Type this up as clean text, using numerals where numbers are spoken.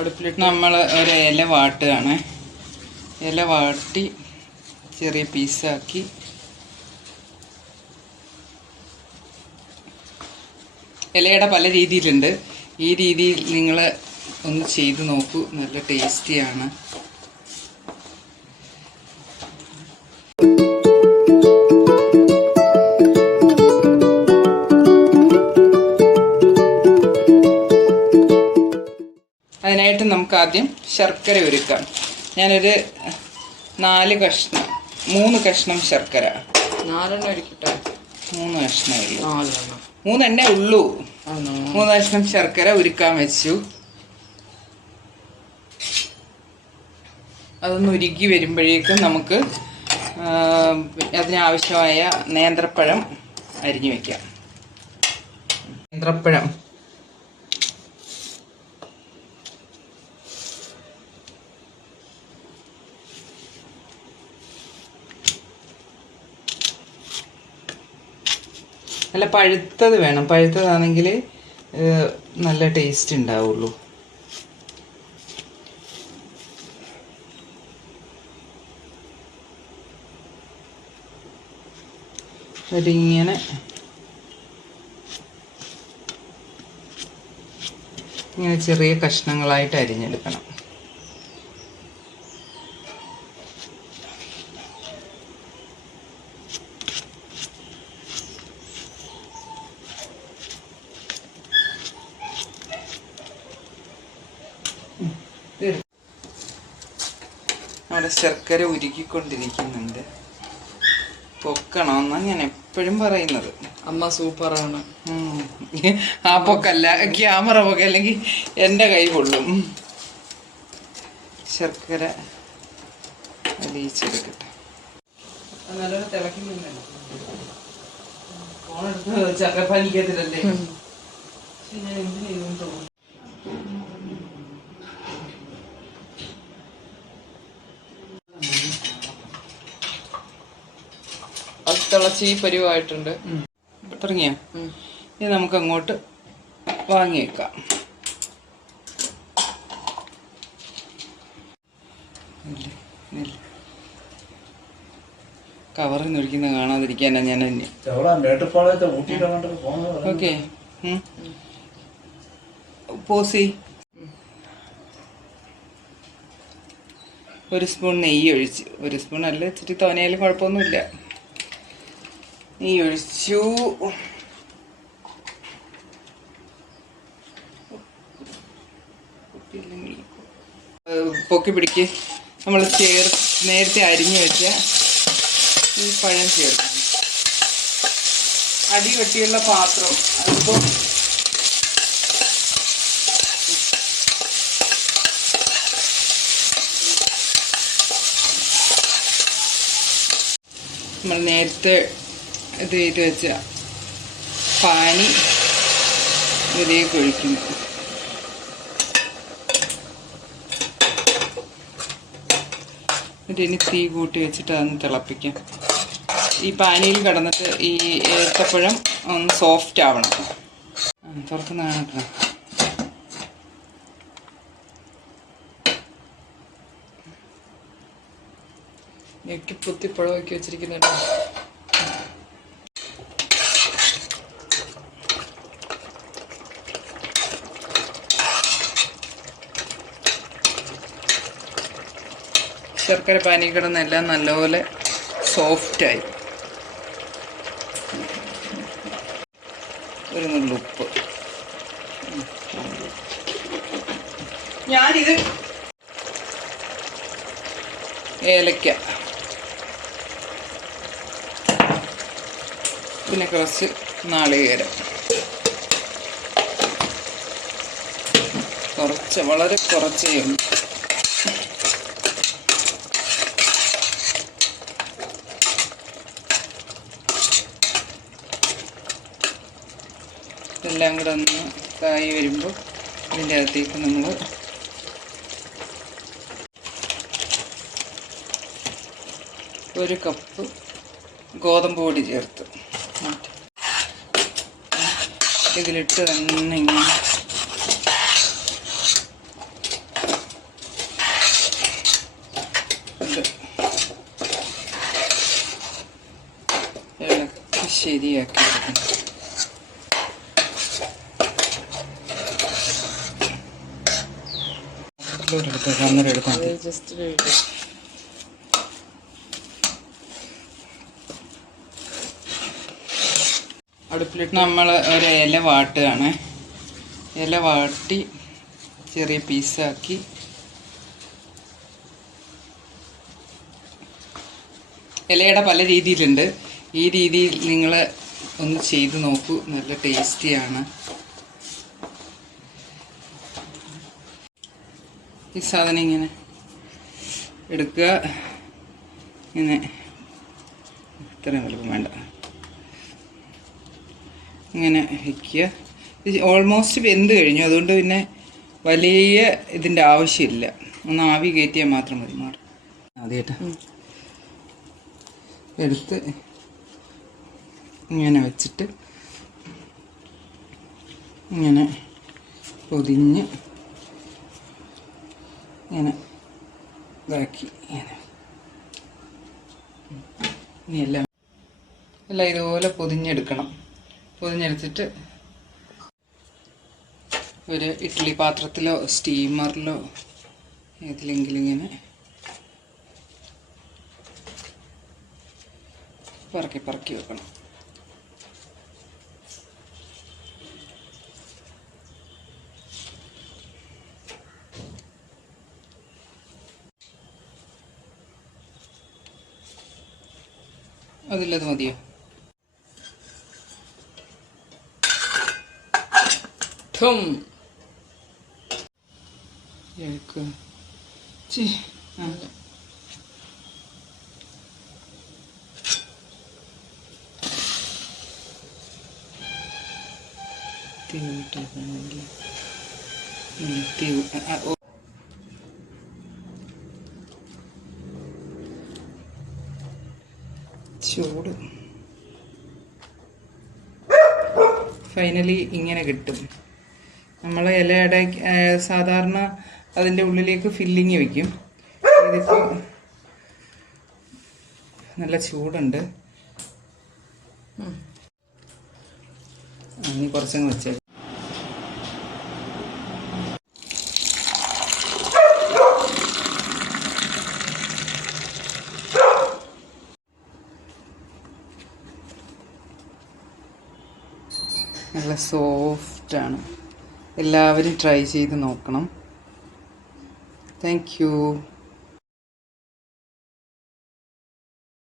അടുപ്പിലിട്ട് നമ്മൾ ഒരു ഇല വാട്ടുകയാണ്. ഇല വാട്ടി ചെറിയ പീസാക്കി ഇലയട പല രീതിയിലുണ്ട്. ഈ രീതിയിൽ നിങ്ങൾ ഒന്ന് ചെയ്ത് നോക്കൂ, നല്ല ടേസ്റ്റിയാണ്. അതിനായിട്ട് നമുക്ക് ആദ്യം ശർക്കര ഒരുക്കാം. ഞാനൊരു 3 കഷ്ണം ശർക്കര. 4 ഒരുക്കിട്ടെ. 3 കഷ്ണമേ ഉള്ളൂ. 3 എണ്ണേ ഉള്ളൂ. 3 കഷ്ണം ശർക്കര ഉരുക്കാൻ വെച്ചു. അതൊന്ന് ഉരുക്കി വരുമ്പോഴേക്കും നമുക്ക് അതിനാവശ്യമായ നേന്ത്രപ്പഴം അരിഞ്ഞു വയ്ക്കാം. നേന്ത്രപ്പഴം നല്ല പഴുത്തത് വേണം. പഴുത്തതാണെങ്കിൽ നല്ല ടേസ്റ്റ് ഉണ്ടാവുള്ളൂ. അതിങ്ങനെ ചെറിയ കഷ്ണങ്ങളായിട്ട് അരിഞ്ഞെടുക്കണം. അവിടെ ശർക്കര ഉരുക്കിക്കൊണ്ടിരിക്കുന്നുണ്ട്. പൊക്കണമെന്നാണ് ഞാൻ എപ്പോഴും പറയുന്നത്. അമ്മ സൂപ്പറാണ്. ആ പൊക്കല്ല, ക്യാമറ പൊക്ക, അല്ലെങ്കിൽ എൻ്റെ കൈ കൊള്ളും. ശർക്കര അലിയിച്ചെടുക്കട്ടെ. നല്ലോണം തിളക്കുന്നുണ്ടല്ലോ. ഫോണെടുത്ത് ചക്കപ്പാനിക്കത്തിലല്ലേ. ഞാൻ എന്തിനു ചെയ്തെന്ന് തോന്നുന്നു. അത് തിളച്ച് ഈ പരിവായിട്ടുണ്ട്. തുടങ്ങിയ ഇനി നമുക്ക് അങ്ങോട്ട് വാങ്ങി വെക്കാം. കവറിൽ നിന്ന് ഒഴിക്കുന്നത് കാണാതിരിക്കാനാ ഞാൻ തന്നെ. ഓക്കെ, പോസി 1 സ്പൂൺ നെയ്യ് ഒഴിച്ച്. 1 സ്പൂൺ അല്ല, ഇച്ചിരി തോനയാലും കുഴപ്പമൊന്നുമില്ല. നെയ്യ് ഒഴിച്ചു. പൊക്കി പിടിക്ക്. നമ്മൾ നേരത്തെ അരിഞ്ഞു വെച്ച ഈ പഴം ചേർക്കും. അടി വെട്ടിയുള്ള പാത്രം, അതിപ്പോൾ നമ്മൾ നേരത്തെ ഇത് ചെയ്ത് വെച്ച പാനി ഇതിലേക്ക് ഒഴിക്കുന്നു. ഇതിന് തീ കൂട്ടി വെച്ചിട്ട് അതൊന്ന് തിളപ്പിക്കാം. ഈ പാനിയിൽ കിടന്നിട്ട് ഈ ഏത്തപ്പഴം ഒന്ന് സോഫ്റ്റ് ആവണം. തുറക്കുന്ന കാണട്ടെ. ഞെക്കിപ്പൊത്തി പഴമാക്കി വെച്ചിരിക്കുന്നുണ്ട്. ശർക്കര പാനി കിടന്നെല്ലാം നല്ലപോലെ സോഫ്റ്റായി. ഒരു നുള്ളുപ്പ്. ഞാനിത് ഏലക്ക, പിന്നെ കുറച്ച് നാളികേരം, വളരെ കുറച്ചേ ഉള്ളൂ. ഇതെല്ലാം കൂടെ ഒന്ന് കായി വരുമ്പോൾ ഇതിൻ്റെ അകത്തേക്ക് നമ്മൾ ഒരു കപ്പ് ഗോതമ്പ് പൊടി ചേർത്ത് ഇതിലിട്ട് തന്നെ ഇങ്ങനെ ഇളക്കി ശരിയാക്കി എടുക്കണം. അന്നേരം എടുത്താൽ മതി. ജസ്റ്റ് അടുപ്പിലിട്ട് നമ്മൾ ഒരു ഇല വാട്ടുകയാണ്. ഇല വാട്ടി ചെറിയ പീസാക്കി ഇലയുടെ പല രീതിയിലുണ്ട്. ഈ രീതിയിൽ നിങ്ങൾ ഒന്ന് ചെയ്ത് നോക്കൂ, നല്ല ടേസ്റ്റിയാണ്. ഈ സാധനം ഇങ്ങനെ എടുക്കുക, ഇങ്ങനെ ഇത്രയും വലുപ്പം വേണ്ട, ഇങ്ങനെ വയ്ക്കുക. ഇത് ഓൾമോസ്റ്റ് വെന്ത് കഴിഞ്ഞു, അതുകൊണ്ട് പിന്നെ വലിയ ഇതിൻ്റെ ആവശ്യമില്ല. ഒന്ന് ആവി കയറ്റിയാൽ മാത്രം മതി. മാറും ആദ്യമായിട്ട് എടുത്ത് ഇങ്ങനെ വെച്ചിട്ട് ഇങ്ങനെ പൊതിഞ്ഞ് ഇങ്ങനെ ഇതാക്കി ഇങ്ങനെ ഇനി എല്ലാം ഇതുപോലെ പൊതിഞ്ഞെടുക്കണം. പൊതിഞ്ഞെടുത്തിട്ട് ഒരു ഇഡ്ഡലി പാത്രത്തിലോ സ്റ്റീമറിലോ ഏതിലെങ്കിലും ഇങ്ങനെ പറക്കി പറക്കി വെക്കണം. അതിലത് മതിയോ? ചൂട് ഫൈനലി ഇങ്ങനെ കിട്ടും. നമ്മൾ ഇലയുടെ സാധാരണ അതിൻ്റെ ഉള്ളിലേക്ക് ഫില്ലിങ് വയ്ക്കും. ഇതിപ്പോൾ നല്ല ചൂടുണ്ട്. ഇനി കുറച്ചങ്ങ് വെച്ചേക്കാം. നല്ല സോഫ്റ്റാണ്. എല്ലാവരും ട്രൈ ചെയ്ത് നോക്കണം. Thank you.